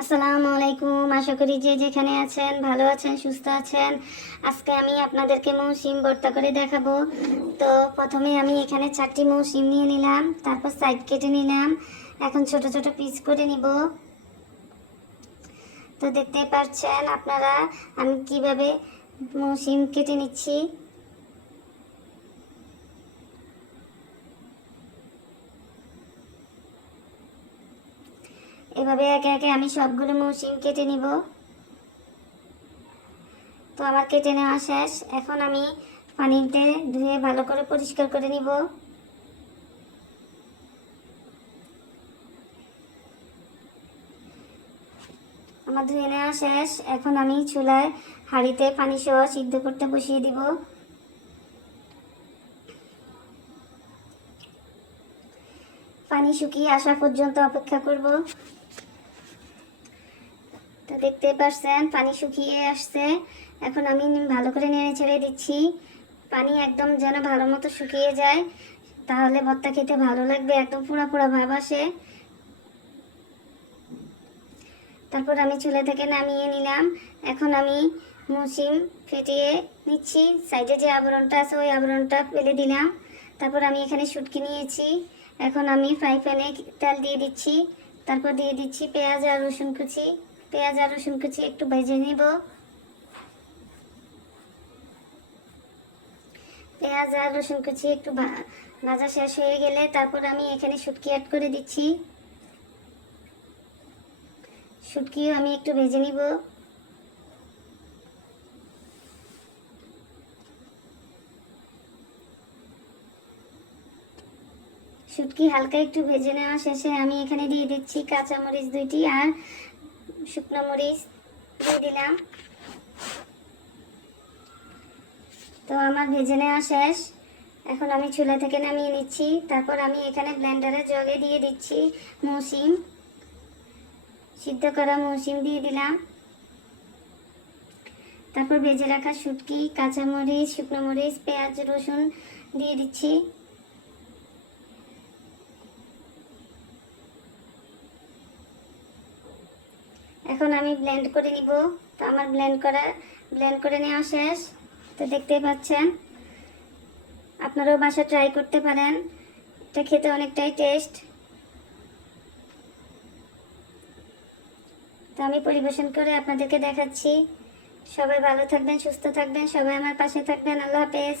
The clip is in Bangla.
আসসালামু আলাইকুম। আশা করি যে যেখানে আছেন, ভালো আছেন, সুস্থ আছেন। আজকে আমি আপনাদেরকে মৌসিম ভর্তা করে দেখাবো। তো প্রথমে আমি এখানে চারটি মৌসিম নিয়ে নিলাম, তারপর সাইড কেটে নিলাম। এখন ছোট ছোট পিস করে নিব। তো দেখতে পাচ্ছেন আপনারা, আমি কীভাবে মৌসিম কেটে নিচ্ছি। এভাবে একে একে আমি সবগুলো মৌসিম কেটে নিব। তো আমার কেটে নেওয়া শেষ। এখন আমি পানিতে ধুয়ে ভালো করে পরিষ্কার করে নিব। আমার ধুয়ে নেওয়া শেষ। এখন আমি চুলায় হাঁড়িতে পানি সহ সিদ্ধ করতে বসিয়ে দিব। পানি শুকিয়ে আসা পর্যন্ত অপেক্ষা করব। দেখতে পাচ্ছেন পানি শুকিয়ে আসছে। এখন আমি ভালো করে নেড়ে ছেড়ে দিচ্ছি। পানি একদম যেন ভালো মতো শুকিয়ে যায়, তাহলে ভর্তা খেতে ভালো লাগবে, একদম পুরা পুরা ভাব আসে। তারপর আমি চুলা থেকে নামিয়ে নিলাম। এখন আমি মুসিম ফেটিয়ে নিচ্ছি। সাইডে যে আবরণটা আছে, ওই আবরণটা ফেলে দিলাম। তারপর আমি এখানে শুটকি নিয়েছি। এখন আমি ফ্রাই প্যানে তেল দিয়ে দিচ্ছি। তারপর দিয়ে দিচ্ছি পেঁয়াজ আর রসুন কুচি। পেঁয়াজ আর রসুন কুচি একটু ভেজে নেব। পেঁয়াজ আর রসুন কুচি একটু ভাজা শেষ হয়ে গেলে তারপর আমি এখানে শুটকি অ্যাড করে দিচ্ছি। শুটকিও আমি একটু ভেজে নিব। শুটকি হালকা একটু ভেজে নেওয়া শেষে আমি এখানে দিয়ে দিচ্ছি কাঁচা মরিচ দুইটি আর শুকনো মরিচ দিয়ে দিলাম। তো আমার ভেজে নেওয়া শেষ। এখন আমি চুলা থেকে নামিয়ে নিচ্ছি। তারপর আমি এখানে ব্লেন্ডারে জগে দিয়ে দিচ্ছি মৌসিম। সিদ্ধ করা মৌসিম দিয়ে দিলাম। তারপর ভেজে রাখা শুটকি, কাঁচামরিচ, শুকনো মরিচ, পেঁয়াজ, রসুন দিয়ে দিচ্ছি। এখন আমি ব্লেন্ড করে নিব। তো আমার ব্লেন্ড করা ব্লেন্ড করে নেওয়া শেষ। তো দেখতেই পাচ্ছেন, আপনারাও বাসা ট্রাই করতে পারেন। এটা খেতে অনেকটাই টেস্ট তো আমি পরিবেশন করে আপনাদেরকে দেখাচ্ছি। সবাই ভালো থাকবেন, সুস্থ থাকবেন, সবাই আমার পাশে থাকবেন। আল্লাহ হাফেজ।